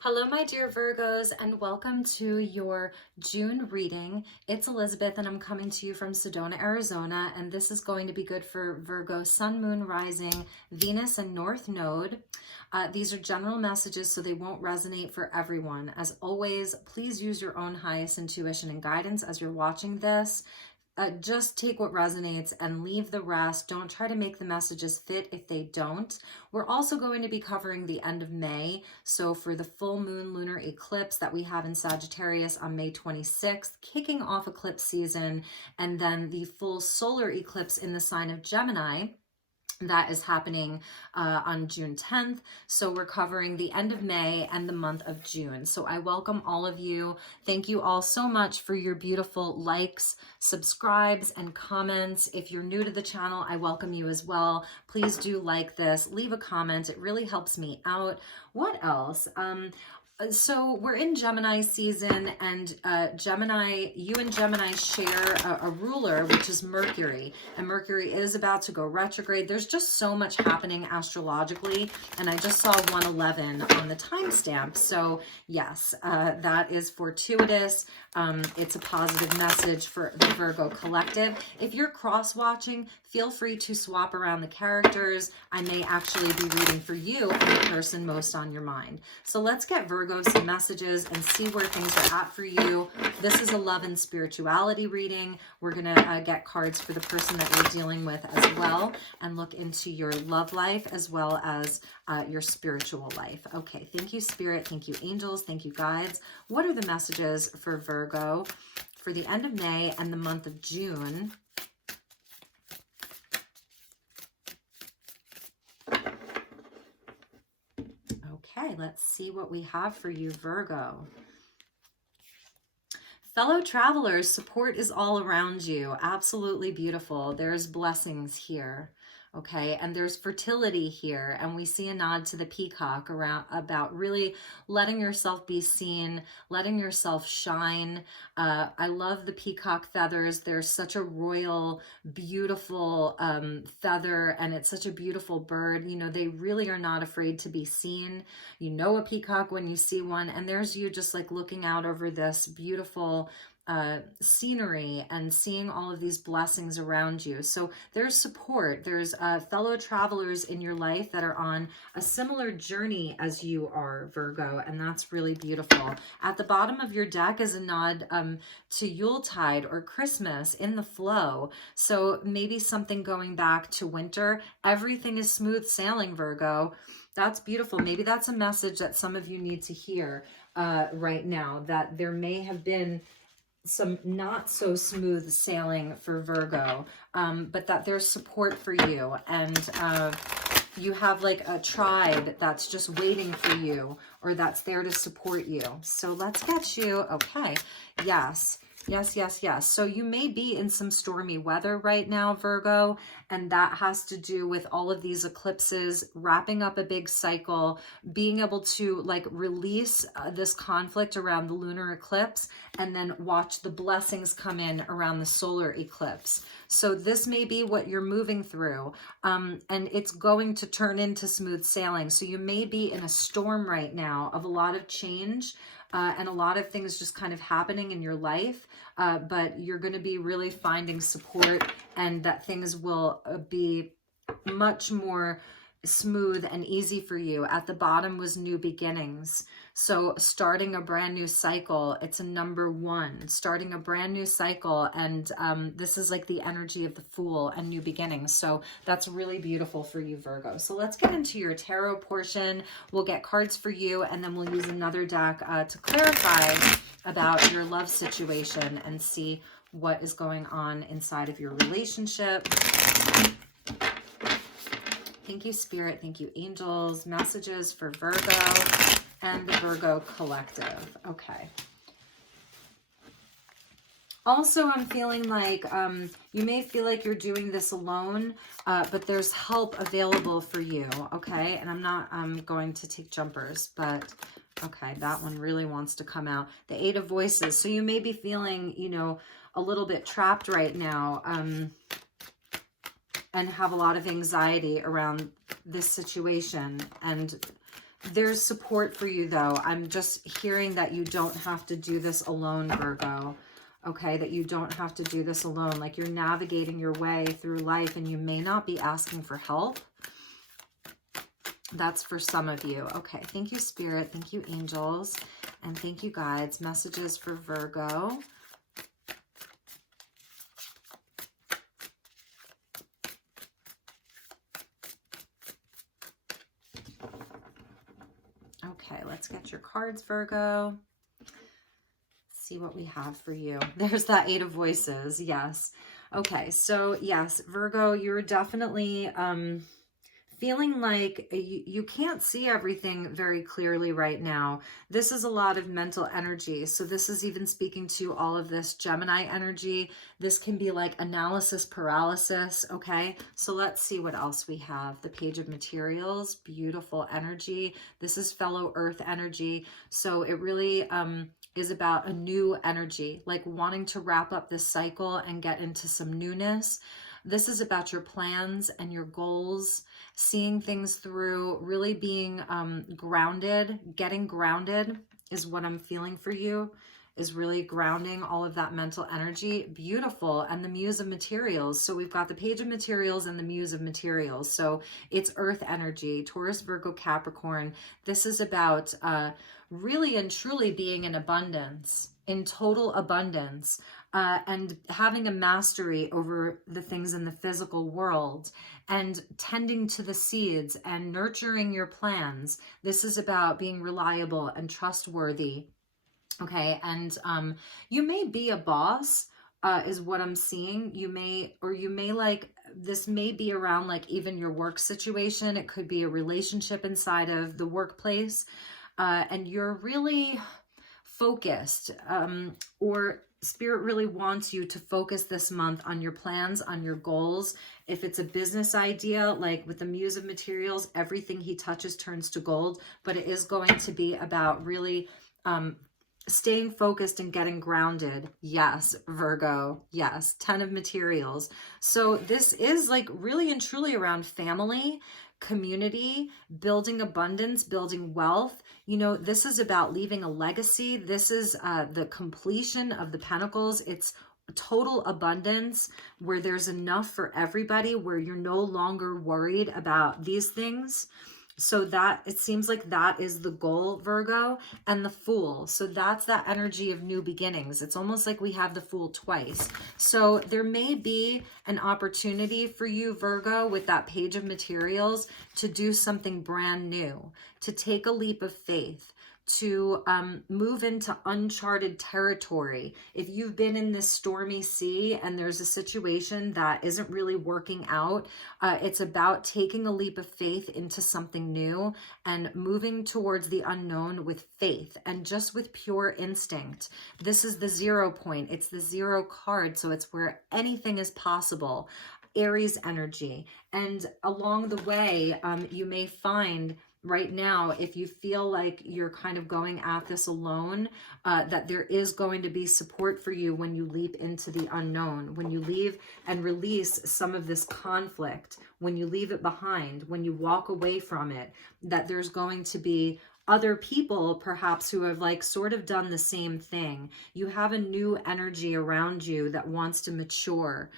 Hello, my dear Virgos, and welcome to your June reading. It's Elizabeth, and I'm coming to you from Sedona, Arizona, and this is going to be good for Virgo, Sun, Moon, Rising, Venus, and North Node. These are general messages, so they won't resonate for everyone. As always, please use your own highest intuition and guidance as you're watching this. Just take what resonates and leave the rest. Don't try to make the messages fit if they don't. We're also going to be covering the end of May. So for the full moon lunar eclipse that we have in Sagittarius on May 26th, kicking off eclipse season, and then the full solar eclipse in the sign of Gemini, that is happening on June 10th. So we're covering the end of May and the month of June. So I welcome all of you. Thank you all so much for your beautiful likes, subscribes, and comments. If you're new to the channel, I welcome you as well. Please do like this, leave a comment. It really helps me out. What else? So we're in Gemini season, and you and Gemini share a ruler, which is Mercury, and Mercury is about to go retrograde. There's just so much happening astrologically, and I just saw 111 on the timestamp. So yes, that is fortuitous. It's a positive message for the Virgo collective. If you're cross-watching, feel free to swap around the characters. I may actually be reading for you and the person most on your mind. So let's get Virgo some messages and see where things are at for you. This is a love and spirituality reading. We're going to get cards for the person that you're dealing with as well, and look into your love life as well as your spiritual life. Okay, thank you, Spirit. Thank you, angels. Thank you, guides. What are the messages for Virgo for the end of May and the month of June? Okay, let's see what we have for you, Virgo. Fellow travelers, support is all around you. Absolutely beautiful. There's blessings here. Okay, and there's fertility here, and we see a nod to the peacock around about really letting yourself be seen, letting yourself shine. I love the peacock feathers. They're such a royal, beautiful feather, and it's such a beautiful bird. You know, they really are not afraid to be seen. You know a peacock when you see one, and there's you just like looking out over this beautiful scenery and seeing all of these blessings around you. So there's support. There's fellow travelers in your life that are on a similar journey as you are, Virgo, and that's really beautiful. At the bottom of your deck is a nod to Yuletide or Christmas in the flow. So maybe something going back to winter. Everything is smooth sailing, Virgo. That's beautiful. Maybe that's a message that some of you need to hear right now, that there may have been some not so smooth sailing for Virgo, but that there's support for you, and you have like a tribe that's just waiting for you, or that's there to support you. So let's get you, okay, yes. Yes, yes, yes. So you may be in some stormy weather right now, Virgo, and that has to do with all of these eclipses, wrapping up a big cycle, being able to like release this conflict around the lunar eclipse, and then watch the blessings come in around the solar eclipse. So this may be what you're moving through, and it's going to turn into smooth sailing. So you may be in a storm right now of a lot of change, and a lot of things just kind of happening in your life, but you're going to be really finding support, and that things will be much more smooth and easy for you. At the bottom was new beginnings. So starting a brand new cycle, it's a number one, starting a brand new cycle. And this is like the energy of the Fool and new beginnings. So that's really beautiful for you, Virgo. So let's get into your tarot portion. We'll get cards for you, and then we'll use another deck to clarify about your love situation and see what is going on inside of your relationship. Thank you, Spirit. Thank you, angels. Messages for Virgo and the Virgo collective. Okay. Also, I'm feeling like you may feel like you're doing this alone, but there's help available for you, okay? And I'm not going to take jumpers, but okay, that one really wants to come out. The Eight of Voices. So you may be feeling, you know, a little bit trapped right now, and have a lot of anxiety around this situation, and There's support for you, though. I'm just hearing that you don't have to do this alone, Virgo. Okay, that you don't have to do this alone. Like you're navigating your way through life and you may not be asking for help. That's for some of you. Okay, thank you, Spirit. Thank you, angels. And thank you, guides. Messages for Virgo. Okay, let's get your cards, Virgo. See what we have for you. There's that Eight of Voices. Yes. Okay, so yes, Virgo, you're definitely feeling like you can't see everything very clearly right now. This is a lot of mental energy. So this is even speaking to all of this Gemini energy. This can be like analysis paralysis. Okay, so let's see what else we have. The Page of Materials, beautiful energy. This is fellow Earth energy. So it really is about a new energy, like wanting to wrap up this cycle and get into some newness. This is about your plans and your goals, seeing things through, really being grounded. Getting grounded is what I'm feeling for you, is really grounding all of that mental energy. Beautiful. And the Muse of Materials. So we've got the Page of Materials and the Muse of Materials. So it's Earth energy, Taurus, Virgo, Capricorn. This is about really and truly being in abundance, in total abundance. And having a mastery over the things in the physical world and tending to the seeds and nurturing your plans. This is about being reliable and trustworthy. Okay, and you may be a boss, is what I'm seeing. You may like, this may be around like even your work situation. It could be a relationship inside of the workplace, and you're really focused, or Spirit really wants you to focus this month on your plans, on your goals. If it's a business idea, like with the Muse of Materials, everything he touches turns to gold, but it is going to be about really staying focused and getting grounded. Yes, Virgo. Yes, 10 of Materials. So this is like really and truly around family, community, building abundance, building wealth. You know, this is about leaving a legacy. This is the completion of the Pentacles. It's total abundance where there's enough for everybody, where you're no longer worried about these things. So that, it seems like that is the goal, Virgo. And the Fool. So that's that energy of new beginnings. It's almost like we have the Fool twice. So there may be an opportunity for you, Virgo, with that Page of Materials to do something brand new, to take a leap of faith, to move into uncharted territory. If you've been in this stormy sea and there's a situation that isn't really working out, it's about taking a leap of faith into something new and moving towards the unknown with faith and just with pure instinct. This is the 0 point. It's the 0 card. So it's where anything is possible. Aries energy. And along the way, you may find right now, if you feel like you're kind of going at this alone, that there is going to be support for you when you leap into the unknown, when you leave and release some of this conflict, when you leave it behind, when you walk away from it, that there's going to be other people perhaps who have like sort of done the same thing. You have a new energy around you that wants to mature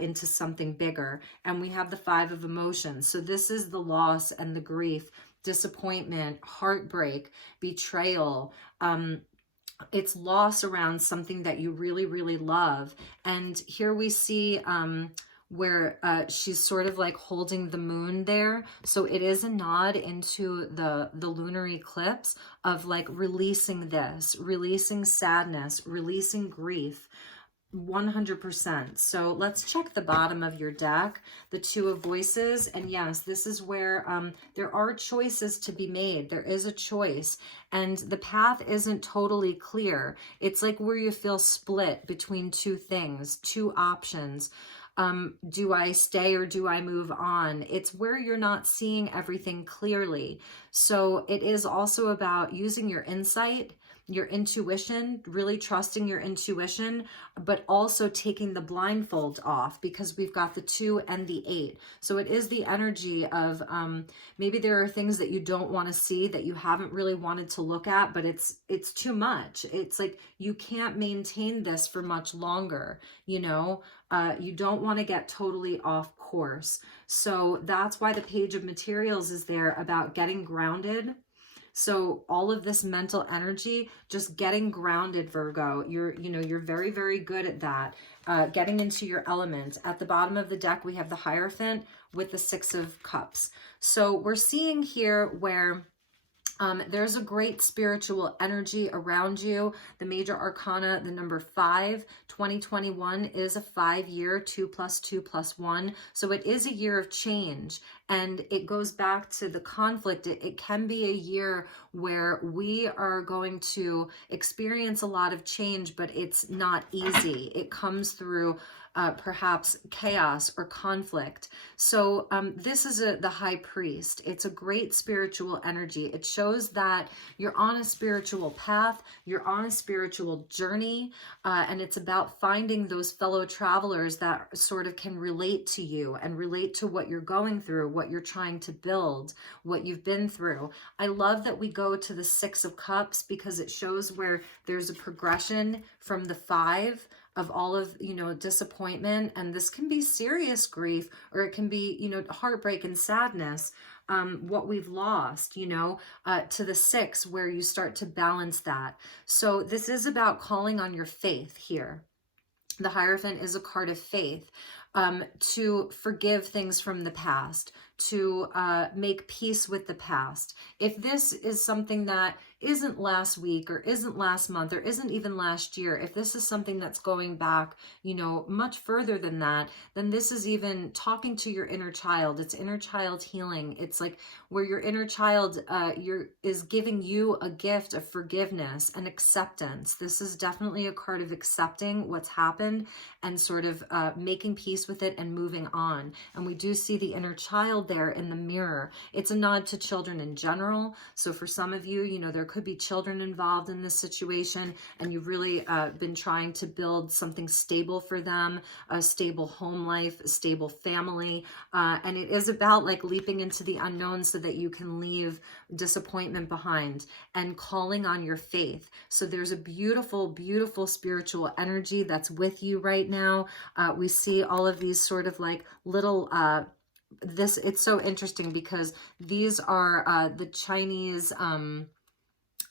into something bigger. And we have the 5 of Emotions. So this is the loss and the grief, disappointment, heartbreak, betrayal. It's loss around something that you really, really love. And here we see where she's sort of like holding the moon there. So it is a nod into the lunar eclipse of like releasing this, releasing sadness, releasing grief. 100%. So let's check the bottom of your deck, the 2 of Voices. And yes, this is where there are choices to be made. There is a choice and the path isn't totally clear. It's like where you feel split between 2 things, 2 options. Do I stay or do I move on? It's where you're not seeing everything clearly. So it is also about using your insight, your intuition, really trusting your intuition, but also taking the blindfold off, because we've got the 2 and the 8. So it is the energy of maybe there are things that you don't want to see, that you haven't really wanted to look at, but it's too much. It's like you can't maintain this for much longer, you know. You don't want to get totally off course. So that's why the Page of Materials is there, about getting grounded. So all of this mental energy, just getting grounded, Virgo. You're very, very good at that. Getting into your element. At the bottom of the deck, we have the Hierophant with the 6 of Cups. So we're seeing here where there's a great spiritual energy around you. The major arcana, the number 5, 2021 is a 5-year, 2 + 2 + 1. So it is a year of change. And it goes back to the conflict. It can be a year where we are going to experience a lot of change, but it's not easy. It comes through perhaps chaos or conflict. So this is the High Priest. It's a great spiritual energy. It shows that you're on a spiritual path, you're on a spiritual journey, and it's about finding those fellow travelers that sort of can relate to you and relate to what you're going through, what you're trying to build, what you've been through. I love that we go to the 6 of Cups, because it shows where there's a progression from the 5 of all of, disappointment. And this can be serious grief, or it can be, heartbreak and sadness, what we've lost, to the 6, where you start to balance that. So this is about calling on your faith here. The Hierophant is a card of faith, to forgive things from the past, to make peace with the past. If this is something that isn't last week, or isn't last month, or isn't even last year, if this is something that's going back, much further than that, then this is even talking to your inner child. It's inner child healing. It's like where your inner child is giving you a gift of forgiveness and acceptance. This is definitely a card of accepting what's happened and sort of making peace with it and moving on. And we do see the inner child there in the mirror. It's a nod to children in general. So for some of you, there could be children involved in this situation, and you've really been trying to build something stable for them, a stable home life, a stable family. And it is about like leaping into the unknown so that you can leave disappointment behind and calling on your faith. So there's a beautiful, beautiful spiritual energy that's with you right now. We see all of these sort of like little it's so interesting, because these are the Chinese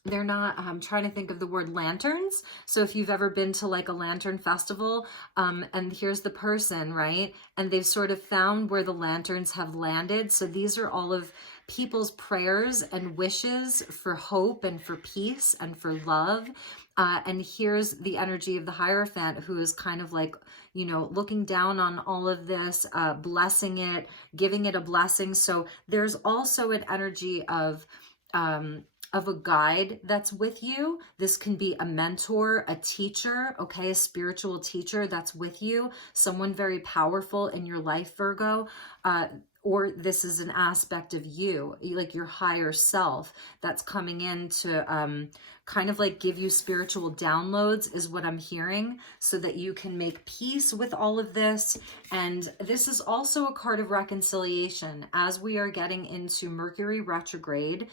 they're not, I'm trying to think of the word, lanterns. So if you've ever been to like a lantern festival, and here's the person, right? And they've sort of found where the lanterns have landed. So these are all of people's prayers and wishes for hope and for peace and for love. And here's the energy of the Hierophant, who is kind of like, looking down on all of this, blessing it, giving it a blessing. So there's also an energy of a guide that's with you. This can be a mentor, a teacher, okay, a spiritual teacher that's with you, someone very powerful in your life, Virgo. Or this is an aspect of you, like your higher self, that's coming in to kind of like give you spiritual downloads, is what I'm hearing, so that you can make peace with all of this. And this is also a card of reconciliation. As we are getting into Mercury retrograde,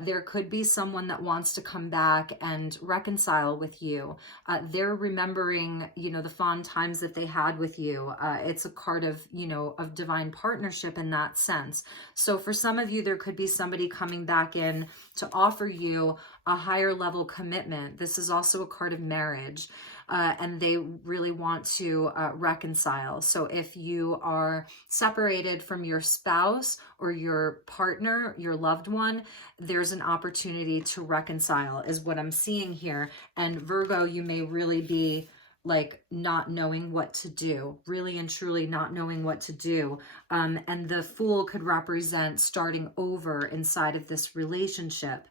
there could be someone that wants to come back and reconcile with you. They're remembering, the fond times that they had with you. It's a card of, of divine partnership in that sense. So for some of you, there could be somebody coming back in to offer you a higher level commitment. This is also a card of marriage. And they really want to reconcile. So if you are separated from your spouse or your partner, your loved one, there's an opportunity to reconcile, is what I'm seeing here. And Virgo, you may really be like not knowing what to do, really and truly not knowing what to do. And the Fool could represent starting over inside of this relationship.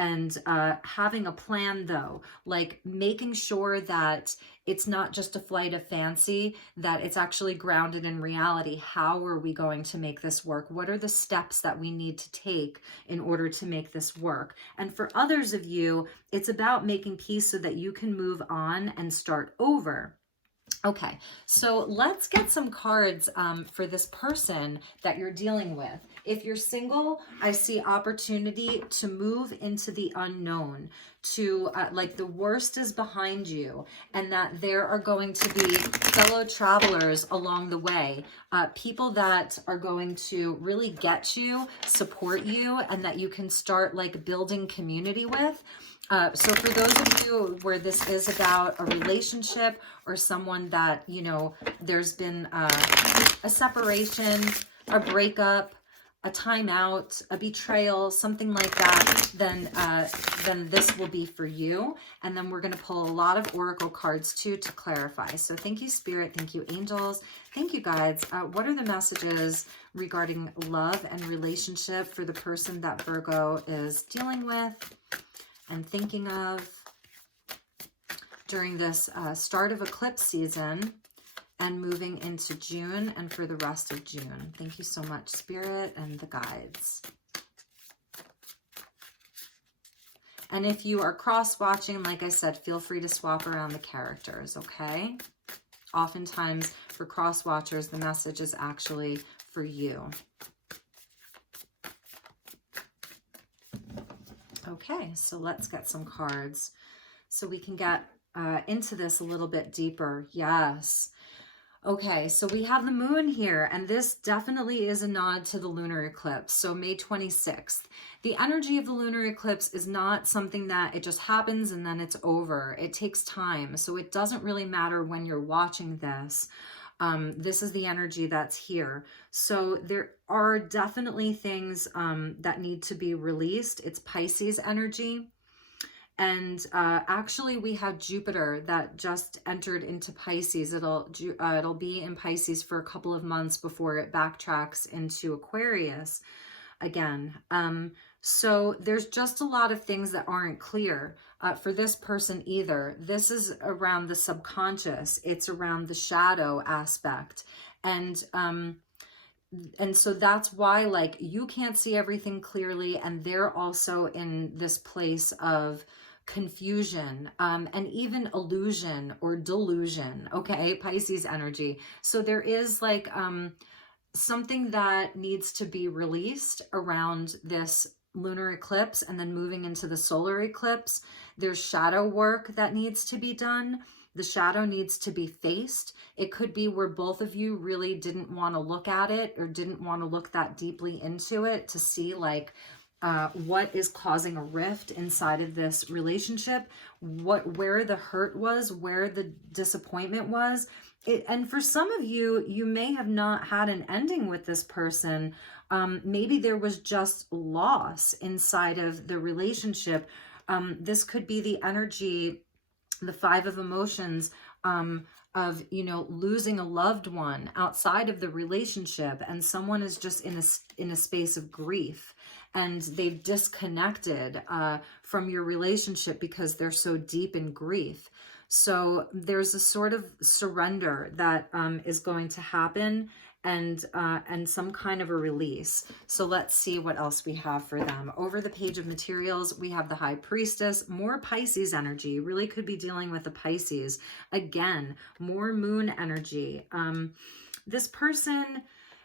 and having a plan, though, like making sure that it's not just a flight of fancy, that it's actually grounded in reality. How are we going to make this work? What are the steps that we need to take in order to make this work? And for others of you, it's about making peace so that you can move on and start over. Okay, so let's get some cards for this person that you're dealing with. If you're single, I see opportunity to move into the unknown, to like the worst is behind you, and that there are going to be fellow travelers along the way, people that are going to really get you, support you, and that you can start like building community with. So for those of you where this is about a relationship or someone that, you know, there's been a separation, a breakup, a timeout, a betrayal, something like that, then this will be for you. And then we're going to pull a lot of oracle cards too to clarify. So thank you, Spirit. Thank you, angels. Thank you, guides. What are the messages regarding love and relationship for the person that Virgo is dealing with and thinking of during this start of eclipse season and moving into June and for the rest of June? Thank you so much, Spirit and the guides. And if you are cross-watching, like I said, feel free to swap around the characters, okay? Oftentimes for cross-watchers, the message is actually for you. Okay, so let's get some cards so we can get into this a little bit deeper. Yes. Okay, so we have the moon here, and this definitely is a nod to the lunar eclipse. So May 26th. The energy of the lunar eclipse is not something that it just happens and then it's over. It takes time. So it doesn't really matter when you're watching this. This is the energy that's here. So there are definitely things that need to be released. It's Pisces energy. And actually we have Jupiter that just entered into Pisces. It'll be in Pisces for a couple of months before it backtracks into Aquarius again. So there's just a lot of things that aren't clear for this person either. This is around the subconscious. It's around the shadow aspect. And so that's why, like, you can't see everything clearly, and they're also in this place of confusion and even illusion or delusion. Okay, Pisces energy. So there is like something that needs to be released around this lunar eclipse and then moving into the solar eclipse. There's shadow work that needs to be done. The shadow needs to be faced. It could be where both of you really didn't want to look at it or didn't want to look that deeply into it to see what is causing a rift inside of this relationship, where the hurt was, where the disappointment was. And for some of you, you may have not had an ending with this person. Maybe there was just loss inside of the relationship. This could be the energy, the Five of Emotions, of, you know, losing a loved one outside of the relationship, and someone is just in a space of grief, and they've disconnected from your relationship because they're so deep in grief. So there's a sort of surrender that is going to happen, and some kind of a release. So let's see what else we have for them. Over the page of materials, we have the High Priestess, more Pisces energy. You really could be dealing with a Pisces. Again, more moon energy. This person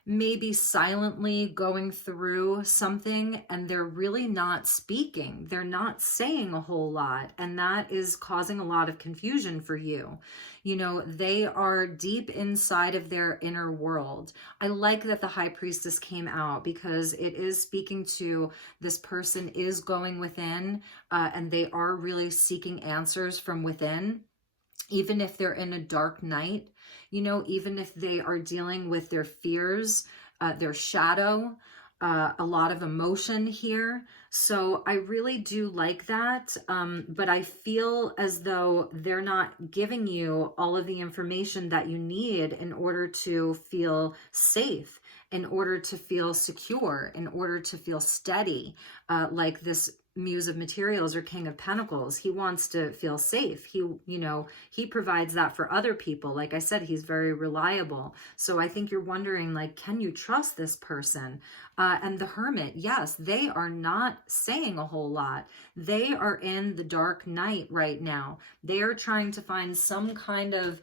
may be silently going through something and they're really not speaking. They're not saying a whole lot, and that is causing a lot of confusion for you. You know, they are deep inside of their inner world. I like that the High Priestess came out because it is speaking to this person is going within, and they are really seeking answers from within, even if they're in a dark night. You know, even if they are dealing with their fears, their shadow, a lot of emotion here. So I really do like that. But I feel as though they're not giving you all of the information that you need in order to feel safe, in order to feel secure, in order to feel steady, like this Muse of Materials or King of Pentacles. He wants to feel safe. He, you know, he provides that for other people. Like I said, he's very reliable. So I think you're wondering, like, can you trust this person? And the Hermit, yes, they are not saying a whole lot. They are in the dark night right now. They are trying to find some kind of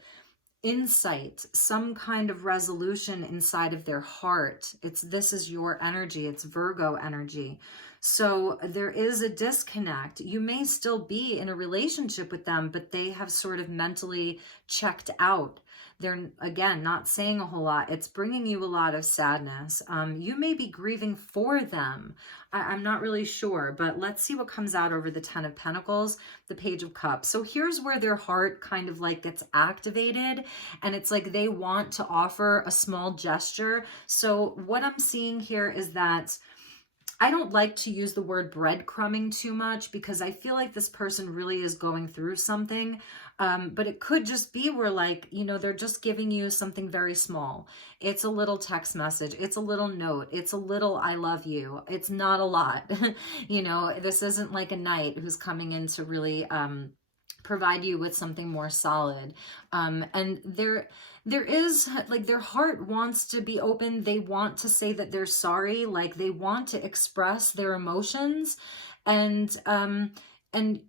insight, some kind of resolution inside of their heart. This is your energy. It's Virgo energy. So there is a disconnect. You may still be in a relationship with them, but they have sort of mentally checked out. They're, again, not saying a whole lot. It's bringing you a lot of sadness. You may be grieving for them. I'm not really sure, but let's see what comes out over the Ten of Pentacles, the Page of Cups. So here's where their heart kind of like gets activated, and it's like they want to offer a small gesture. So what I'm seeing here is that I don't like to use the word breadcrumbing too much, because I feel like this person really is going through something. But it could just be where, like, you know, they're just giving you something very small. It's a little text message. It's a little note. It's a little I love you. It's not a lot. You know, this isn't like a knight who's coming in to really provide you with something more solid. And there is, like, their heart wants to be open. They want to say that they're sorry. Like, they want to express their emotions. And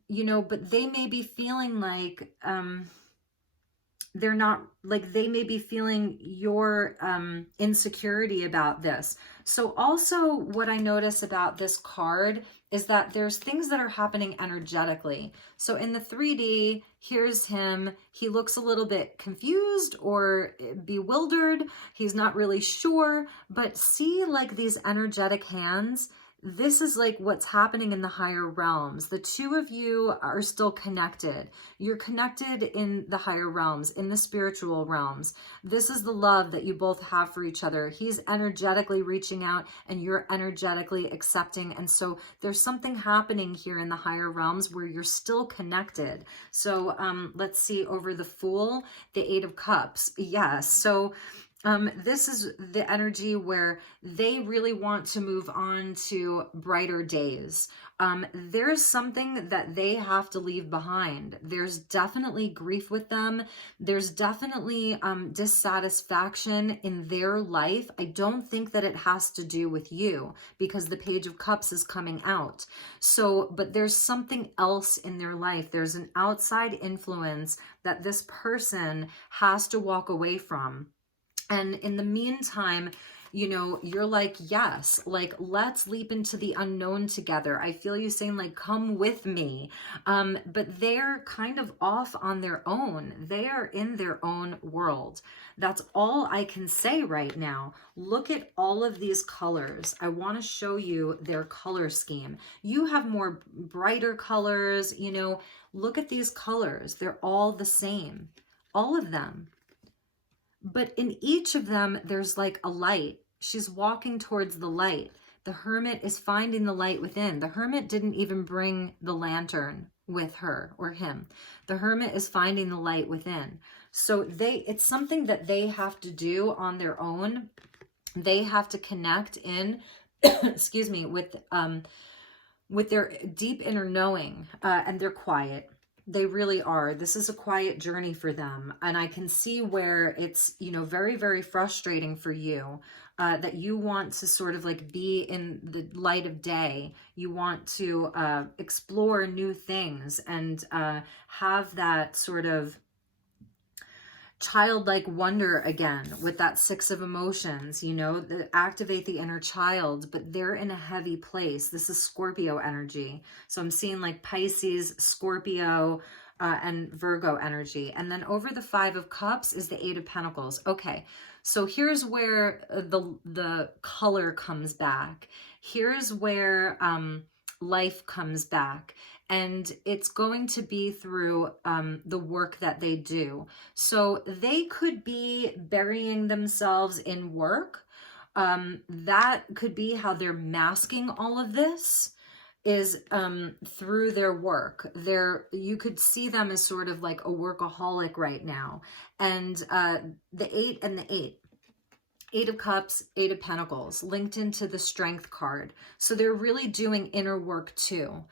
you know, but they may be feeling like they're not, like, they may be feeling your insecurity about this. So also what I notice about this card is that there's things that are happening energetically. So in the 3D, here's him. He looks a little bit confused or bewildered. He's not really sure, but see, like, these energetic hands. This is like what's happening in the higher realms. The two of you are still connected. You're connected in the higher realms, in the spiritual realms. This is the love that you both have for each other. He's energetically reaching out and you're energetically accepting. And so there's something happening here in the higher realms where you're still connected. So let's see, over the Fool, the Eight of Cups. Yes. So this is the energy where they really want to move on to brighter days. There's something that they have to leave behind. There's definitely grief with them. There's definitely dissatisfaction in their life. I don't think that it has to do with you, because the Page of Cups is coming out. So, but there's something else in their life. There's an outside influence that this person has to walk away from. And in the meantime, you know, you're like, yes, like, let's leap into the unknown together. I feel you saying, like, come with me. But they're kind of off on their own. They are in their own world. That's all I can say right now. Look at all of these colors. I want to show you their color scheme. You have more brighter colors, you know, look at these colors. They're all the same, all of them. But in each of them, there's like a light. She's walking towards the light. The Hermit is finding the light within. The Hermit didn't even bring the lantern with her or him. The Hermit is finding the light within. So it's something that they have to do on their own. They have to connect in, excuse me, with their deep inner knowing, and they're quiet. They really are. This is a quiet journey for them. And I can see where it's, you know, very, very frustrating for you, that you want to sort of like be in the light of day. You want to explore new things and have that sort of childlike wonder again with that Six of Emotions, you know, activate the inner child, but they're in a heavy place. This is Scorpio energy. So I'm seeing like Pisces, Scorpio, and Virgo energy. And then over the Five of Cups is the Eight of Pentacles. Okay, so here's where the color comes back. Here's where life comes back. And it's going to be through the work that they do. So they could be burying themselves in work. That could be how they're masking all of this, is through their work. You could see them as sort of like a workaholic right now. And the 8 and the 8. Eight of Cups, Eight of Pentacles, linked into the Strength card. So they're really doing inner work too.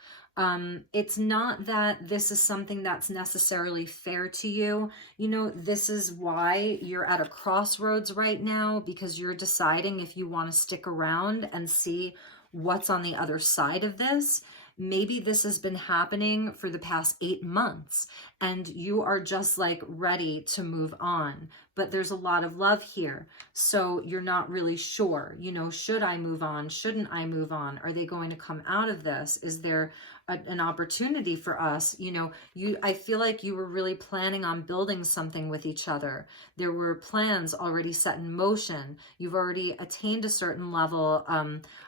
It's not that this is something that's necessarily fair to you. You know, this is why you're at a crossroads right now, because you're deciding if you want to stick around and see what's on the other side of this. Maybe this has been happening for the past 8 months and you are just like ready to move on, but there's a lot of love here. So you're not really sure, you know, should I move on? Shouldn't I move on? Are they going to come out of this? Is there an opportunity for us? You know, I feel like you were really planning on building something with each other. There were plans already set in motion. You've already attained a certain level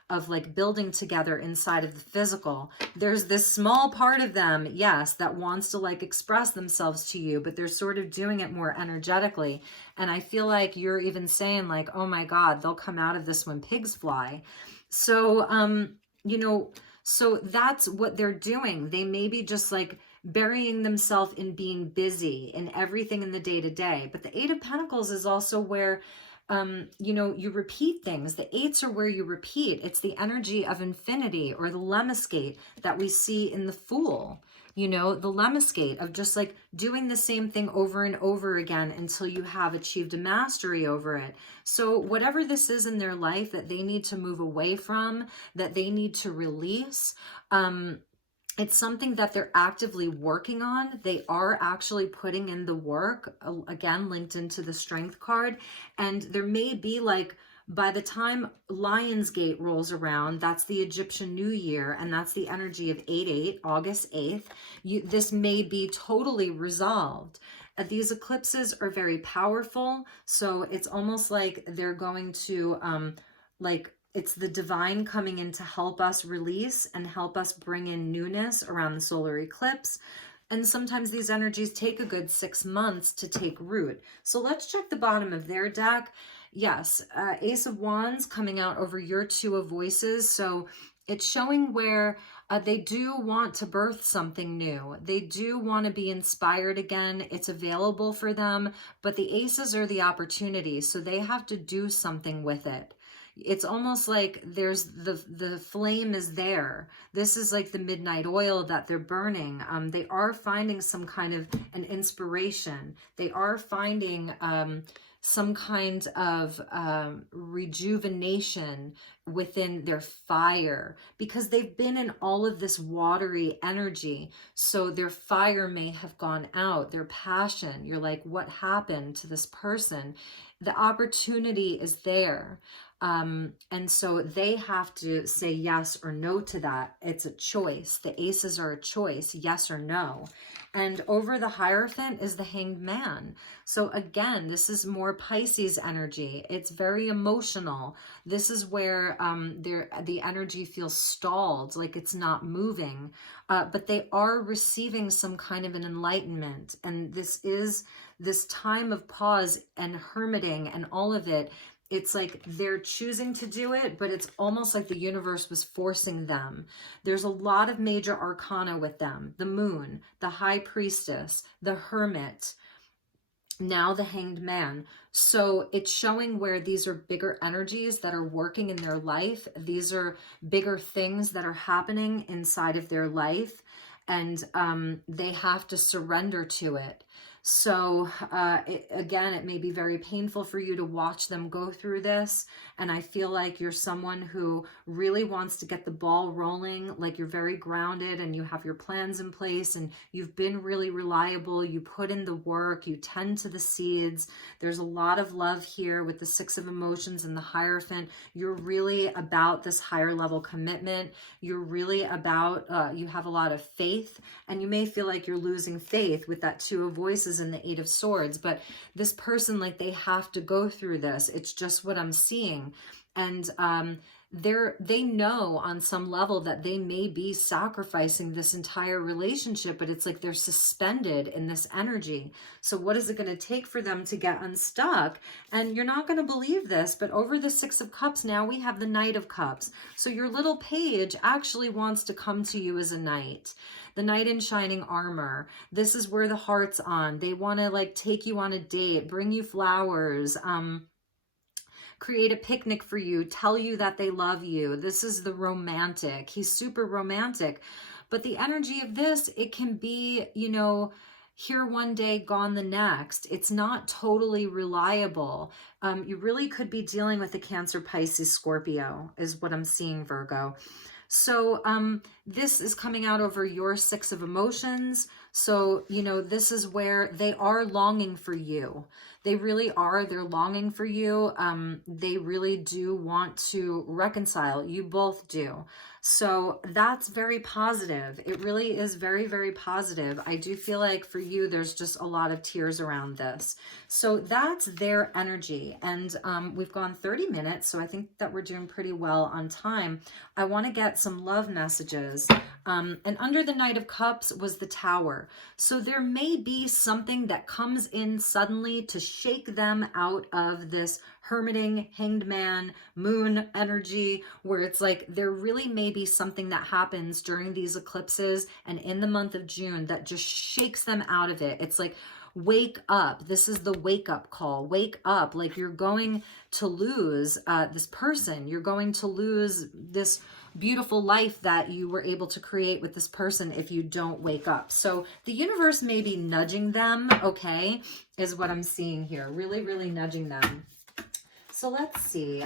of like building together inside of the physical. There's this small part of them, yes, that wants to like express themselves to you, but they're sort of doing it more energetically. And I feel like you're even saying like, oh my God, they'll come out of this when pigs fly. So, you know, so that's what they're doing. They may be just like burying themselves in being busy in everything in the day to day. But the Eight of Pentacles is also where, you know, you repeat things. The eights are where you repeat. It's the energy of infinity, or the lemniscate that we see in the Fool. You know, the lemniscate of just like doing the same thing over and over again until you have achieved a mastery over it. So whatever this is in their life that they need to move away from, that they need to release, it's something that they're actively working on. They are actually putting in the work, again, linked into the Strength card. And there may be like, by the time Lionsgate rolls around, that's the Egyptian New Year, and that's the energy of 8/8, August 8th, this may be totally resolved. These eclipses are very powerful, so it's almost like they're going to, it's the divine coming in to help us release and help us bring in newness around the solar eclipse. And sometimes these energies take a good 6 months to take root. So let's check the bottom of their deck. Yes, Ace of Wands coming out over your Two of Voices. So it's showing where they do want to birth something new. They do want to be inspired again. It's available for them, but the aces are the opportunity. So they have to do something with it. It's almost like there's the flame is there. This is like the midnight oil that they're burning. They are finding some kind of an inspiration. They are finding some kind of rejuvenation within their fire, because they've been in all of this watery energy. So their fire may have gone out, their passion. You're like, what happened to this person? The opportunity is there. And so they have to say yes or no to that. It's a choice. The aces are a choice, yes or no. And over the Hierophant is the Hanged Man. So again, this is more Pisces energy. It's very emotional. This is where the energy feels stalled, like it's not moving. But they are receiving some kind of an enlightenment. And this is this time of pause and hermiting and all of it. It's like they're choosing to do it, but it's almost like the universe was forcing them. There's a lot of major arcana with them. The Moon, the High Priestess, the Hermit, now the Hanged Man. So it's showing where these are bigger energies that are working in their life. These are bigger things that are happening inside of their life, and they have to surrender to it. So again, it may be very painful for you to watch them go through this. And I feel like you're someone who really wants to get the ball rolling, like you're very grounded and you have your plans in place and you've been really reliable. You put in the work, you tend to the seeds. There's a lot of love here with the Six of Emotions and the Hierophant. You're really about this higher level commitment. You're really about, you have a lot of faith, and you may feel like you're losing faith with that Two of Voices and the Eight of Swords, but this person, like, they have to go through this. It's just what I'm seeing. And they know on some level that they may be sacrificing this entire relationship, but it's like they're suspended in this energy. So what is it going to take for them to get unstuck? And you're not going to believe this, but over the Six of Cups, now we have the Knight of Cups. So your little page actually wants to come to you as a knight. The knight in shining armor. This is where the heart's on. They want to like take you on a date, bring you flowers, create a picnic for you, tell you that they love you. This is the romantic. He's super romantic. But the energy of this, it can be, you know, here one day, gone the next. It's not totally reliable. You really could be dealing with a Cancer, Pisces, Scorpio is what I'm seeing, Virgo. So this is coming out over your Six of Emotions. So, you know, this is where they are longing for you. They really are. They're longing for you. They really do want to reconcile. You both do. So that's very positive. It really is very, very positive. I do feel like for you, there's just a lot of tears around this. So that's their energy. And we've gone 30 minutes, so I think that we're doing pretty well on time. I want to get some love messages. And under the Knight of Cups was the Tower. So there may be something that comes in suddenly to shake them out of this hermiting, hanged man, moon energy, where it's like there really may be something that happens during these eclipses and in the month of June that just shakes them out of it. It's like, wake up. This is the wake up call. Wake up. Like you're going to lose this person. You're going to lose this beautiful life that you were able to create with this person if you don't wake up. So the universe may be nudging them, okay, is what I'm seeing here. Really, really nudging them. So let's see.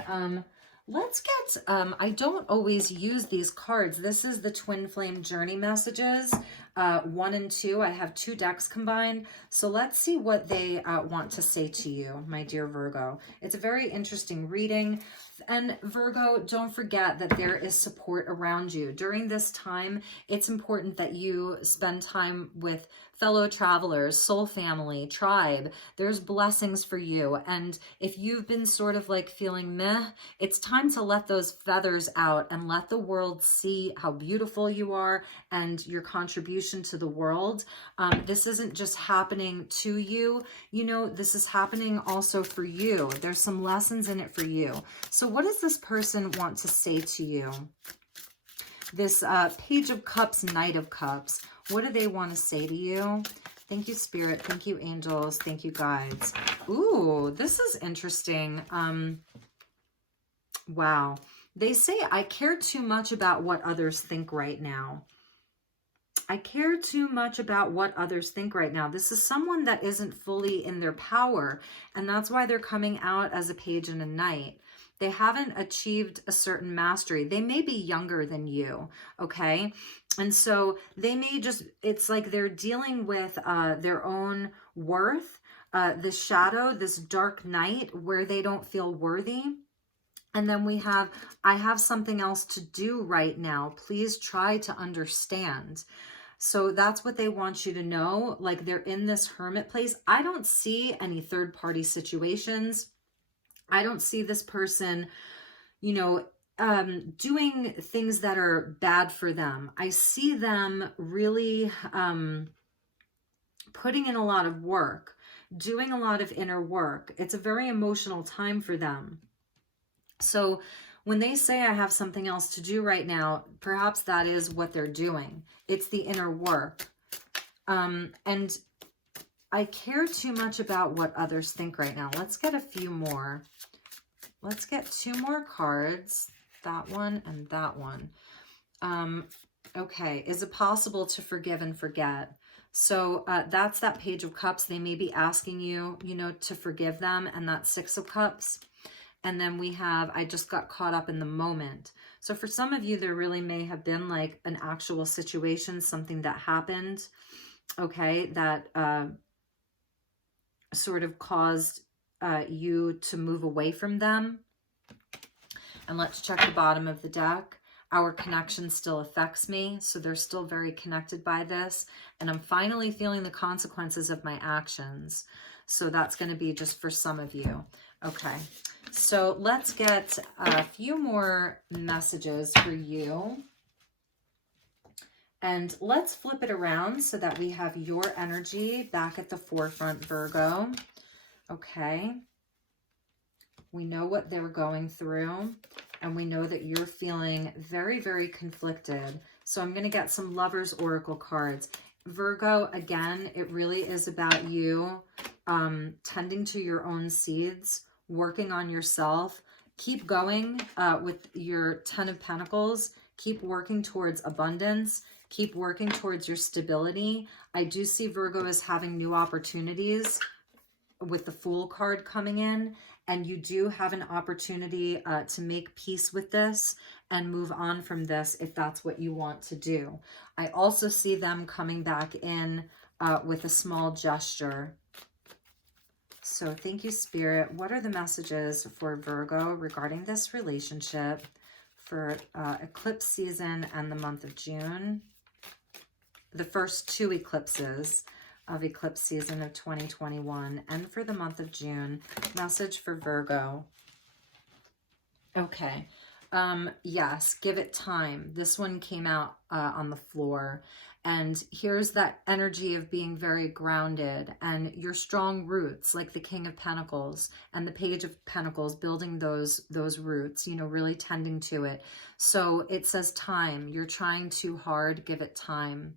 Let's get, I don't always use these cards. This is the Twin Flame Journey messages, 1 and 2. I have 2 decks combined. So let's see what they want to say to you, my dear Virgo. It's a very interesting reading. And Virgo, don't forget that there is support around you. During this time, it's important that you spend time with fellow travelers, soul family, tribe. There's blessings for you. And if you've been sort of like feeling meh, it's time to let those feathers out and let the world see how beautiful you are and your contribution to the world. This isn't just happening to you. You know, this is happening also for you. There's some lessons in it for you. So what does this person want to say to you? This Page of Cups, Knight of Cups. What do they want to say to you? Thank you, Spirit. Thank you, angels. Thank you, guides. Ooh, this is interesting. Wow. They say, I care too much about what others think right now. I care too much about what others think right now. This is someone that isn't fully in their power, and that's why they're coming out as a page and a knight. They haven't achieved a certain mastery. They may be younger than you, okay? And so they may just, it's like they're dealing with their own worth, the shadow, this dark night where they don't feel worthy. And then we have, I have something else to do right now. Please try to understand. So that's what they want you to know. Like they're in this hermit place. I don't see any third-party situations. I don't see this person, you know, doing things that are bad for them. I see them really putting in a lot of work, doing a lot of inner work. It's a very emotional time for them. So when they say I have something else to do right now, perhaps that is what they're doing. It's the inner work. And I care too much about what others think right now. Let's get a few more. Let's get 2 more cards. That one and that one. Okay. Is it possible to forgive and forget? So that's that Page of Cups. They may be asking you, you know, to forgive them. And that's 6 of Cups. And then we have, I just got caught up in the moment. So for some of you, there really may have been like an actual situation, something that happened, okay, that sort of caused you to move away from them. And let's check the bottom of the deck. Our connection still affects me, so they're still very connected by this. And I'm finally feeling the consequences of my actions. So that's going to be just for some of you. Okay, so let's get a few more messages for you. And let's flip it around so that we have your energy back at the forefront, Virgo. Okay. We know what they're going through, and we know that you're feeling very, very conflicted. So I'm going to get some Lovers Oracle cards. Virgo, again, it really is about you tending to your own seeds, working on yourself. Keep going with your 10 of Pentacles. Keep working towards abundance. Keep working towards your stability. I do see Virgo as having new opportunities with the Fool card coming in, and you do have an opportunity to make peace with this and move on from this if that's what you want to do. I also see them coming back in with a small gesture. So thank you, Spirit. What are the messages for Virgo regarding this relationship for eclipse season and the month of June? The first 2 eclipses of eclipse season of 2021 and for the month of June. Message for Virgo. Okay. Yes, give it time. This one came out on the floor. And here's that energy of being very grounded and your strong roots, like the King of Pentacles and the Page of Pentacles, building those roots, you know, really tending to it. So it says time. You're trying too hard. Give it time.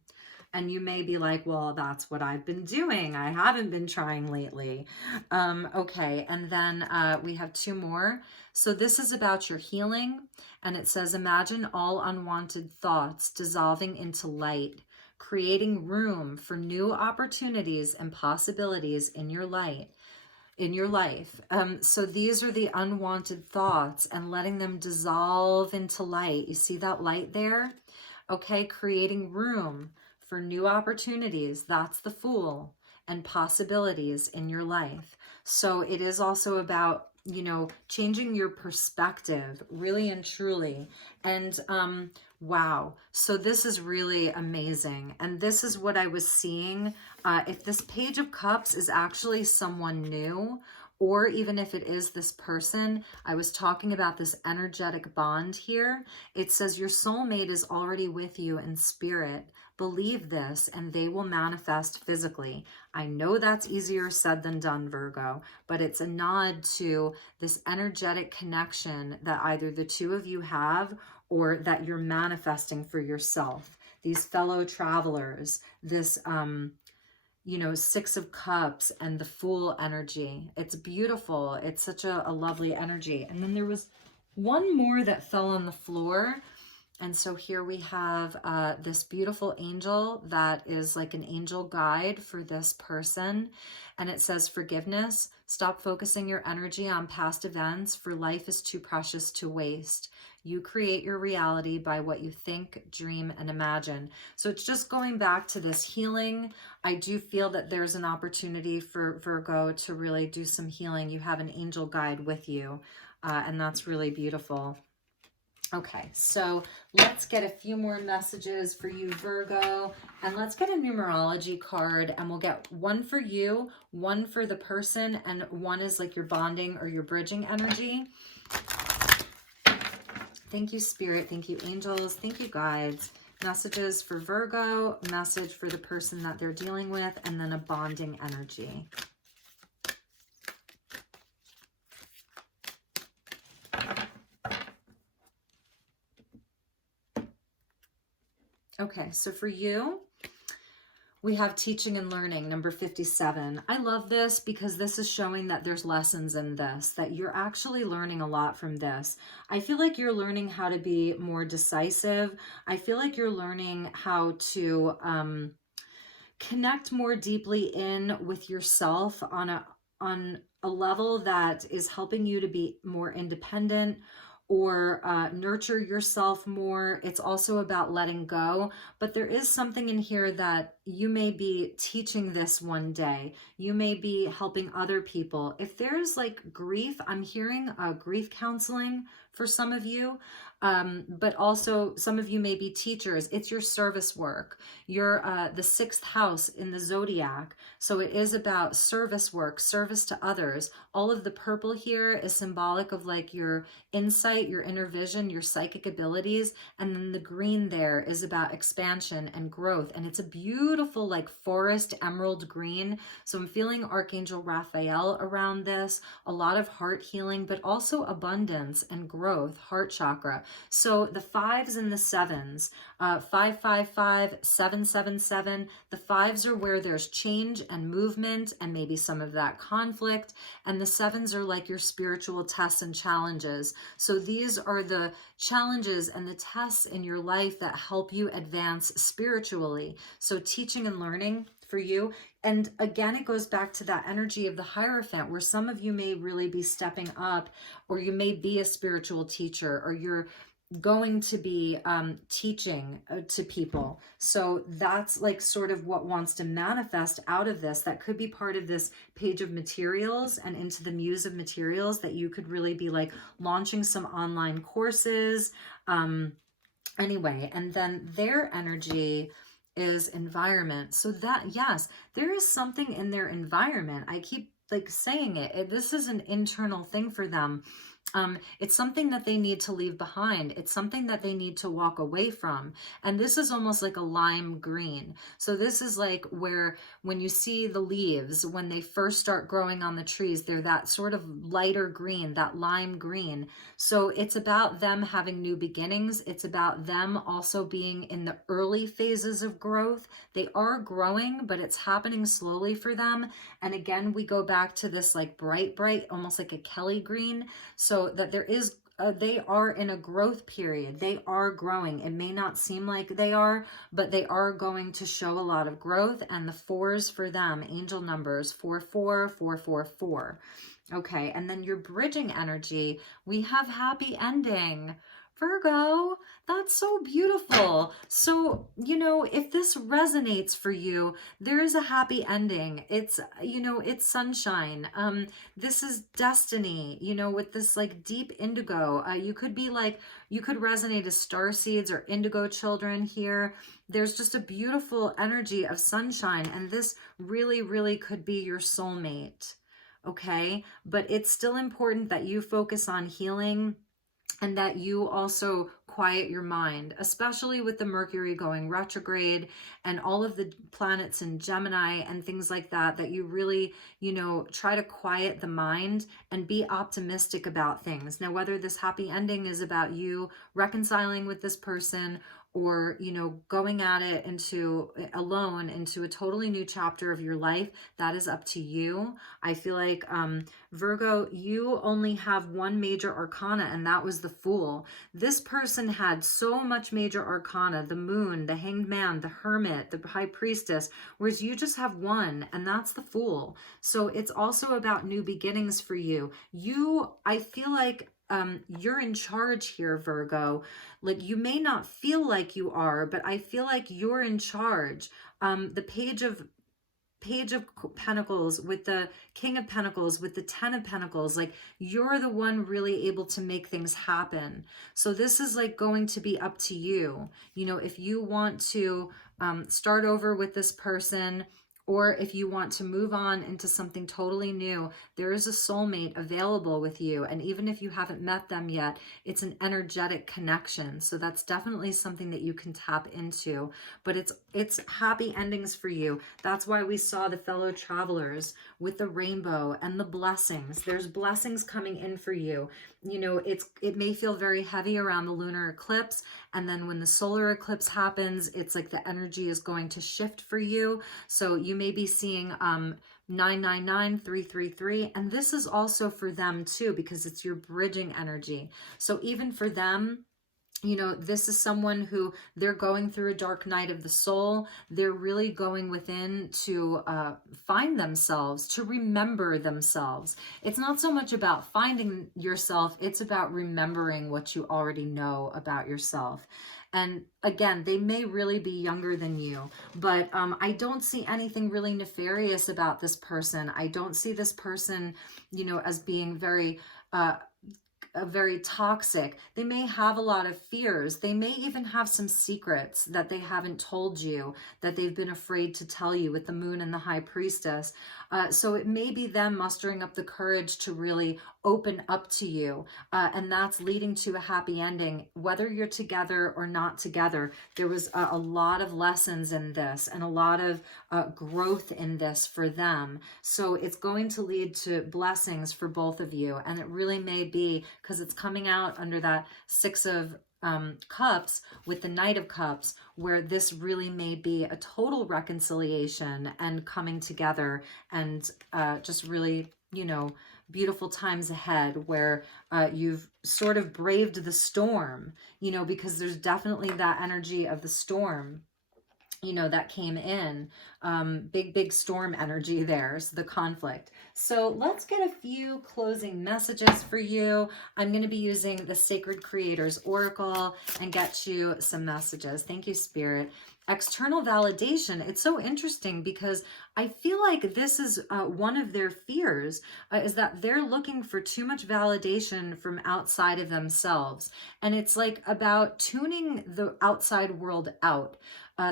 And you may be like, well, that's what I've been doing. I haven't been trying lately. Okay, and then we have 2 more. So this is about your healing. And it says, imagine all unwanted thoughts dissolving into light, creating room for new opportunities and possibilities in your life. So these are the unwanted thoughts and letting them dissolve into light. You see that light there? Okay, creating room for new opportunities. That's the Fool, and possibilities in your life. So it is also about, you know, changing your perspective, really and truly. And wow, so this is really amazing. And this is what I was seeing. If this Page of Cups is actually someone new, or even if it is this person, I was talking about this energetic bond here. It says your soulmate is already with you in spirit. Believe this and they will manifest physically. I know that's easier said than done, Virgo, but it's a nod to this energetic connection that either the 2 of you have or that you're manifesting for yourself. These fellow travelers, this, you know, 6 of Cups and the Fool energy. It's beautiful. It's such a lovely energy. And then there was one more that fell on the floor. And so here we have this beautiful angel that is like an angel guide for this person. And it says, forgiveness. Stop focusing your energy on past events, for life is too precious to waste. You create your reality by what you think, dream, and imagine. So it's just going back to this healing. I do feel that there's an opportunity for Virgo to really do some healing. You have an angel guide with you, and that's really beautiful. Okay, so let's get a few more messages for you, Virgo, and let's get a numerology card, and we'll get one for you, one for the person, and one is like your bonding or your bridging energy. Thank you, Spirit. Thank you, angels. Thank you, guides. Messages for Virgo, message for the person that they're dealing with, and then a bonding energy. Okay, so for you, we have teaching and learning, number 57. I love this because this is showing that there's lessons in this, that you're actually learning a lot from this. I feel like you're learning how to be more decisive. I feel like you're learning how to connect more deeply in with yourself on a level that is helping you to be more independent, or nurture yourself more. It's also about letting go. But there is something in here that you may be teaching this one day. You may be helping other people. If there's like grief, I'm hearing grief counseling for some of you. But also some of you may be teachers. It's your service work. You're the 6th house in the zodiac. So it is about service work, service to others. All of the purple here is symbolic of like your insight, your inner vision, your psychic abilities. And then the green there is about expansion and growth. And it's a beautiful like forest emerald green. So I'm feeling Archangel Raphael around this, a lot of heart healing, but also abundance and growth. growth, heart chakra. So the 5s and the 7s, 555, 777, the 5s are where there's change and movement and maybe some of that conflict. And the 7s are like your spiritual tests and challenges. So these are the challenges and the tests in your life that help you advance spiritually. So teaching and learning for you. And again, it goes back to that energy of the Hierophant, where some of you may really be stepping up, or you may be a spiritual teacher, or you're going to be teaching to people. So that's like sort of what wants to manifest out of this. That could be part of this page of materials and into the muse of materials, that you could really be like launching some online courses. Anyway, and then their energy is environment. So that, yes, there is something in their environment. I keep like saying it. This is an internal thing for them. It's something that they need to leave behind. It's something that they need to walk away from. And this is almost like a lime green. So this is like where when you see the leaves, when they first start growing on the trees, they're that sort of lighter green, that lime green. So it's about them having new beginnings. It's about them also being in the early phases of growth. They are growing, but it's happening slowly for them. And again, we go back to this like bright, almost like a Kelly green. So that there is, they are in a growth period. They are growing. It may not seem like they are, but they are going to show a lot of growth. And the 4s for them, angel numbers, 44, 444. Okay, and then your bridging energy, we have happy ending. Virgo, that's so beautiful. So, you know, if this resonates for you, there is a happy ending. It's, you know, it's sunshine. This is destiny, you know, with this like deep indigo. You could be like, you could resonate as star seeds or indigo children here. There's just a beautiful energy of sunshine, and this really, really could be your soulmate. Okay, but it's still important that you focus on healing and that you also quiet your mind, especially with the Mercury going retrograde and all of the planets in Gemini and things like that, that you really, you know, try to quiet the mind and be optimistic about things. Now, whether this happy ending is about you reconciling with this person, or, you know, going at it alone into a totally new chapter of your life, that is up to you. I feel like, Virgo, you only have one major arcana, and that was the Fool. This person had so much major arcana, the Moon, the Hanged Man, the Hermit, the High Priestess, whereas you just have one, and that's the Fool. So it's also about new beginnings for you. I feel like, you're in charge here, Virgo. Like, you may not feel like you are, but I feel like you're in charge. The Page of Pentacles with the King of Pentacles with the 10 of Pentacles, like, you're the one really able to make things happen. So this is like going to be up to you. You know, if you want to start over with this person, or if you want to move on into something totally new, there is a soulmate available with you. And even if you haven't met them yet, it's an energetic connection. So that's definitely something that you can tap into. But it's happy endings for you. That's why we saw the fellow travelers with the rainbow and the blessings. There's blessings coming in for you. You know, it may feel very heavy around the lunar eclipse. And then when the solar eclipse happens, it's like the energy is going to shift for you. So you may be seeing 999, 333. And this is also for them too, because it's your bridging energy. So even for them, you know, this is someone who they're going through a dark night of the soul. They're really going within to find themselves, to remember themselves. It's not so much about finding yourself. It's about remembering what you already know about yourself. And again, they may really be younger than you, but I don't see anything really nefarious about this person. I don't see this person, you know, as being very toxic. They may have a lot of fears. They may even have some secrets that they haven't told you, that they've been afraid to tell you, with the Moon and the High Priestess. So it may be them mustering up the courage to really open up to you. And that's leading to a happy ending. Whether you're together or not together, there was a lot of lessons in this and a lot of growth in this for them. So it's going to lead to blessings for both of you. And it really may be because it's coming out under that Six of Cups with the Knight of Cups, where this really may be a total reconciliation and coming together, and just really, you know, beautiful times ahead, where you've sort of braved the storm, you know, because there's definitely that energy of the storm, you know, that came in, big storm energy there, so the conflict. So let's get a few closing messages for you. I'm going to be using the Sacred Creators Oracle and get you some messages. Thank you, Spirit. External validation. It's so interesting because I feel like this is one of their fears, is that they're looking for too much validation from outside of themselves. And it's like about tuning the outside world out.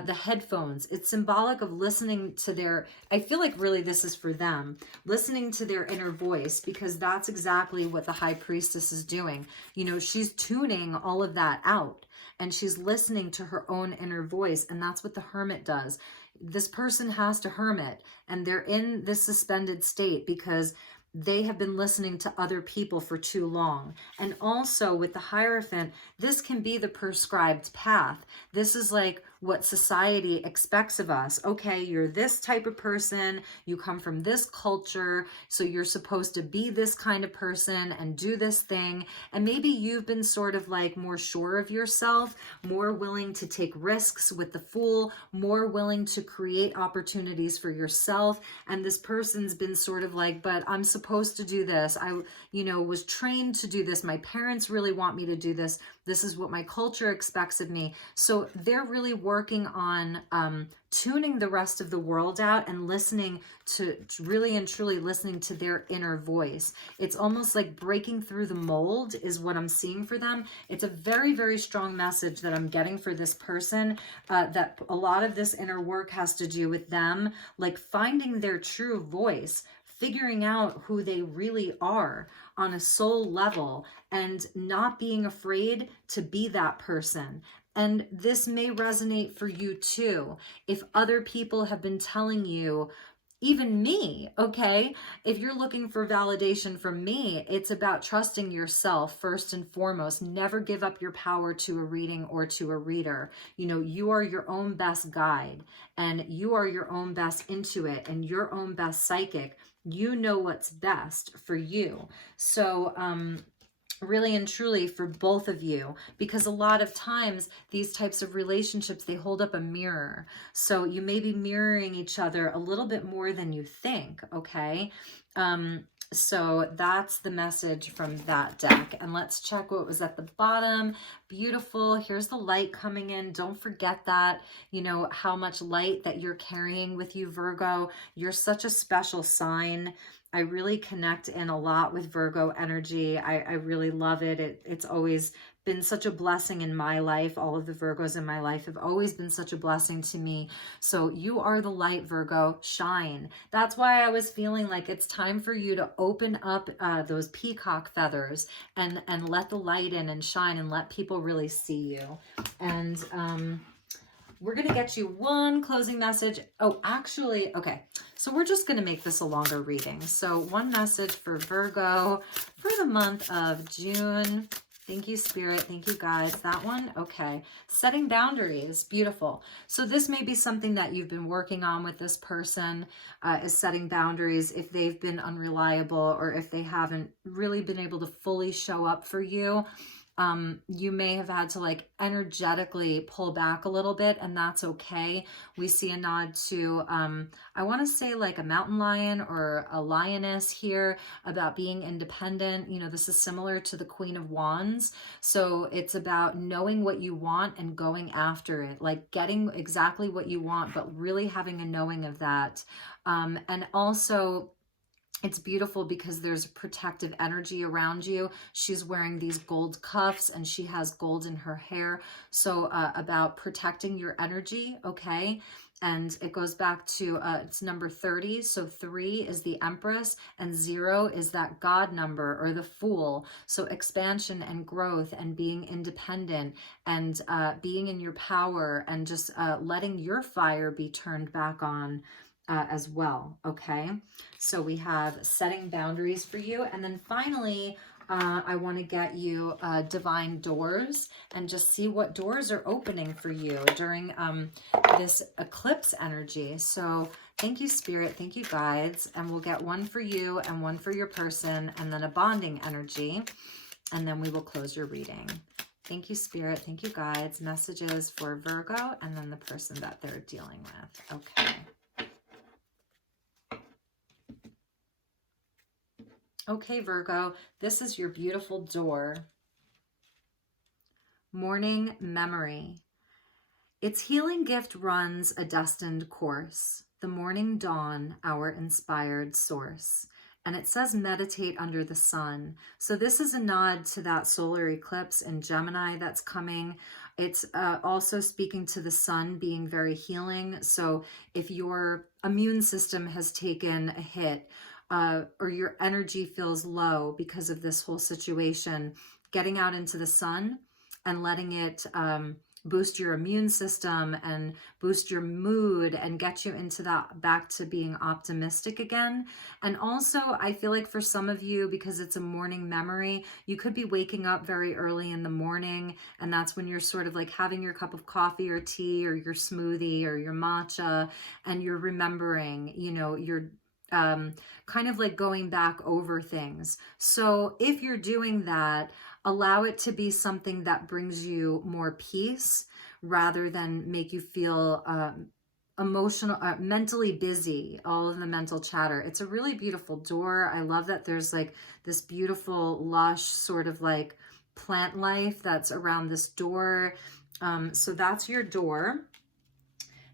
The headphones, it's symbolic of listening to their, I feel like really this is for them, listening to their inner voice, because that's exactly what the High Priestess is doing. You know, she's tuning all of that out, and she's listening to her own inner voice, and that's what the Hermit does. This person has to hermit, and they're in this suspended state because they have been listening to other people for too long. And also with the Hierophant, this can be the prescribed path. This is like what society expects of us. Okay, you're this type of person, you come from this culture, so you're supposed to be this kind of person and do this thing. And maybe you've been sort of like more sure of yourself, more willing to take risks with the Fool, more willing to create opportunities for yourself. And this person's been sort of like, but I'm supposed to do this. I, you know, was trained to do this. My parents really want me to do this. This is what my culture expects of me. So they're really working on tuning the rest of the world out and listening to, really and truly listening to their inner voice. It's almost like breaking through the mold is what I'm seeing for them. It's a very, very strong message that I'm getting for this person, that a lot of this inner work has to do with them, like finding their true voice, figuring out who they really are on a soul level, and not being afraid to be that person. And this may resonate for you too. If other people have been telling you, even me, okay, if you're looking for validation from me, it's about trusting yourself first and foremost. Never give up your power to a reading or to a reader. You know, you are your own best guide, and you are your own best intuit and your own best psychic. You know what's best for you. So, really and truly for both of you, because a lot of times these types of relationships, they hold up a mirror. So you may be mirroring each other a little bit more than you think, okay? So that's the message from that deck. And let's check what was at the bottom. Beautiful. Here's the light coming in. Don't forget that, you know, how much light that you're carrying with you, Virgo. You're such a special sign. I really connect in a lot with Virgo energy. I really love it. It's always been such a blessing in my life. All of the Virgos in my life have always been such a blessing to me. So you are the light, Virgo. Shine. That's why I was feeling like it's time for you to open up those peacock feathers and let the light in and shine and let people really see you. And we're going to get you one closing message. Oh, actually, okay. So we're just going to make this a longer reading. So one message for Virgo for the month of June. Thank you, Spirit. Thank you, guys. That one? Okay. Setting boundaries. Beautiful. So this may be something that you've been working on with this person, is setting boundaries if they've been unreliable or if they haven't really been able to fully show up for you. You may have had to like energetically pull back a little bit, and that's okay. We see a nod to, I want to say like a mountain lion or a lioness here, about being independent. You know, this is similar to the Queen of Wands. So it's about knowing what you want and going after it, like getting exactly what you want, but really having a knowing of that. And also, it's beautiful because there's a protective energy around you. She's wearing these gold cuffs and she has gold in her hair. So about protecting your energy, okay? And it goes back to, it's number 30. So 3 is the Empress and 0 is that God number or the Fool. So expansion and growth and being independent and being in your power and just letting your fire be turned back on as well, okay? So we have setting boundaries for you. And then finally, I want to get you divine doors and just see what doors are opening for you during this eclipse energy. So thank you, Spirit. Thank you, guides. And we'll get one for you and one for your person, and then a bonding energy. And then we will close your reading. Thank you, Spirit. Thank you, guides. Messages for Virgo and then the person that they're dealing with. Okay. Okay, Virgo, this is your beautiful door. Morning memory. Its healing gift runs a destined course. The morning dawn, our inspired source. And it says meditate under the sun. So this is a nod to that solar eclipse in Gemini that's coming. It's also speaking to the sun being very healing. So if your immune system has taken a hit, or your energy feels low because of this whole situation, getting out into the sun and letting it boost your immune system and boost your mood and get you into that, back to being optimistic again. And also, I feel like for some of you, because it's a morning memory, you could be waking up very early in the morning, and that's when you're sort of like having your cup of coffee or tea or your smoothie or your matcha, and you're remembering, you know, you're kind of like going back over things. So if you're doing that, allow it to be something that brings you more peace rather than make you feel emotional, mentally busy, all of the mental chatter. It's a really beautiful door. I love that there's like this beautiful, lush sort of like plant life that's around this door. So that's your door.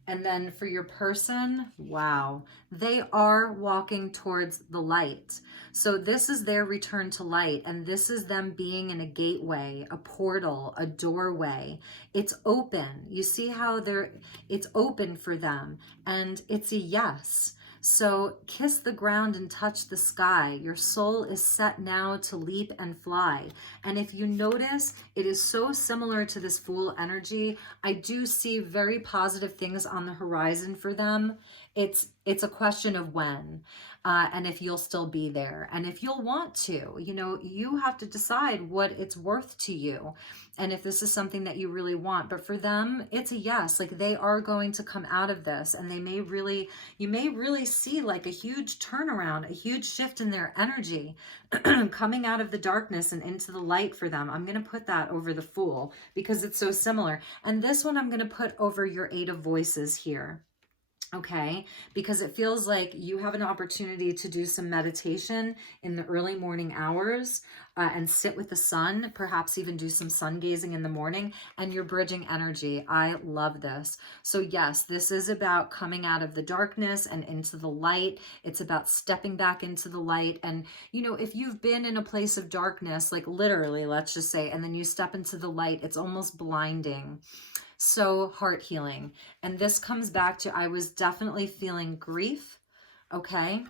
And then for your person, wow, they are walking towards the light. So this is their return to light, and this is them being in a gateway, a portal, a doorway. It's open. You see how it's open for them, and it's a yes. So kiss the ground and touch the sky. Your soul is set now to leap and fly. And if you notice, it is so similar to this Fool energy. I do see very positive things on the horizon for them. It's a question of when, and if you'll still be there, and if you'll want to. You know, you have to decide what it's worth to you, and if this is something that you really want. But for them, it's a yes. Like, they are going to come out of this, and you may really see like a huge turnaround, a huge shift in their energy coming out of the darkness and into the light for them. I'm going to put that over the Fool because it's so similar. And this one I'm going to put over your Eight of Voices here. Okay, because it feels like you have an opportunity to do some meditation in the early morning hours and sit with the sun, perhaps even do some sun gazing in the morning, and you're bridging energy. I love this. So yes, this is about coming out of the darkness and into the light. It's about stepping back into the light. And, you know, if you've been in a place of darkness, like literally, let's just say, and then you step into the light, it's almost blinding. So heart healing. And this comes back to, I was definitely feeling grief. Okay.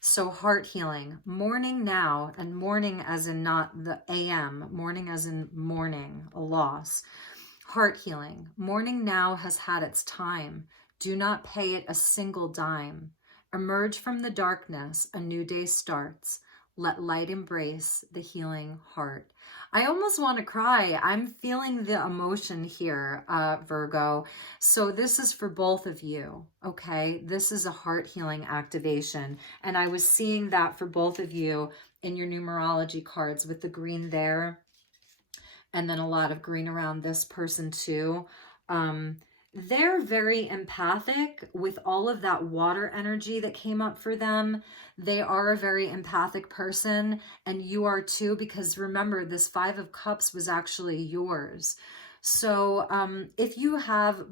So heart healing, mourning now, and mourning as in not the AM, mourning as in mourning, a loss. Heart healing, mourning now has had its time. Do not pay it a single dime. Emerge from the darkness, a new day starts. Let light embrace the healing heart. I almost want to cry. I'm feeling the emotion here, Virgo. So this is for both of you, okay? This is a heart healing activation. And I was seeing that for both of you in your numerology cards with the green there. And then a lot of green around this person too. They're very empathic with all of that water energy that came up for them. They are a very empathic person, and you are too, because remember, this Five of Cups was actually yours. So if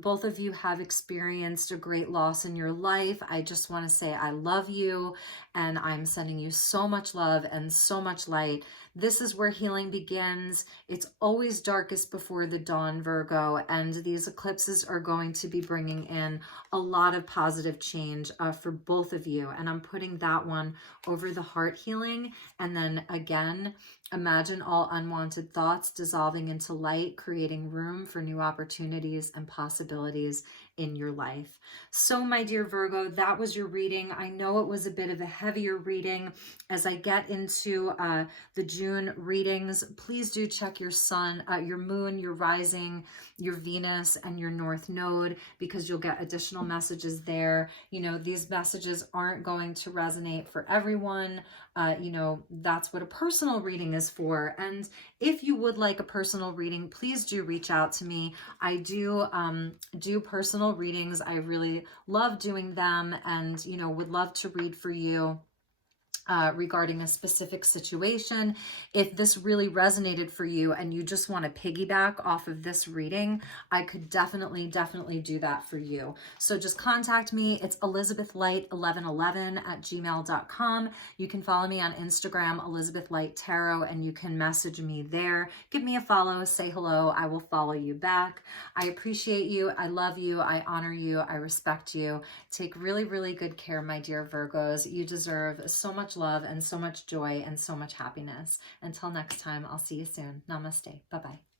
both of you have experienced a great loss in your life, I just want to say I love you, and I'm sending you so much love and so much light. This is where healing begins. It's always darkest before the dawn, Virgo, and these eclipses are going to be bringing in a lot of positive change for both of you. And I'm putting that one over the heart healing. And then again, imagine all unwanted thoughts dissolving into light, creating room for new opportunities and possibilities in your life. So my dear Virgo, that was your reading. I know it was a bit of a heavier reading. As I get into the June readings, please do check your sun, your moon, your rising, your Venus, and your North Node, because you'll get additional messages there. You know, these messages aren't going to resonate for everyone. You know, that's what a personal reading is for. And if you would like a personal reading, please do reach out to me. I do personal readings. I really love doing them, and, you know, would love to read for you regarding a specific situation. If this really resonated for you and you just want to piggyback off of this reading, I could definitely do that for you. So just contact me. It's elizabethlight1111@gmail.com. You can follow me on Instagram, elizabethlighttarot, and you can message me there. Give me a follow, say hello. I will follow you back. I appreciate you. I love you. I honor you. I respect you. Take really good care, my dear Virgos. You deserve so much love and so much joy and so much happiness. Until next time, I'll see you soon. Namaste. Bye-bye.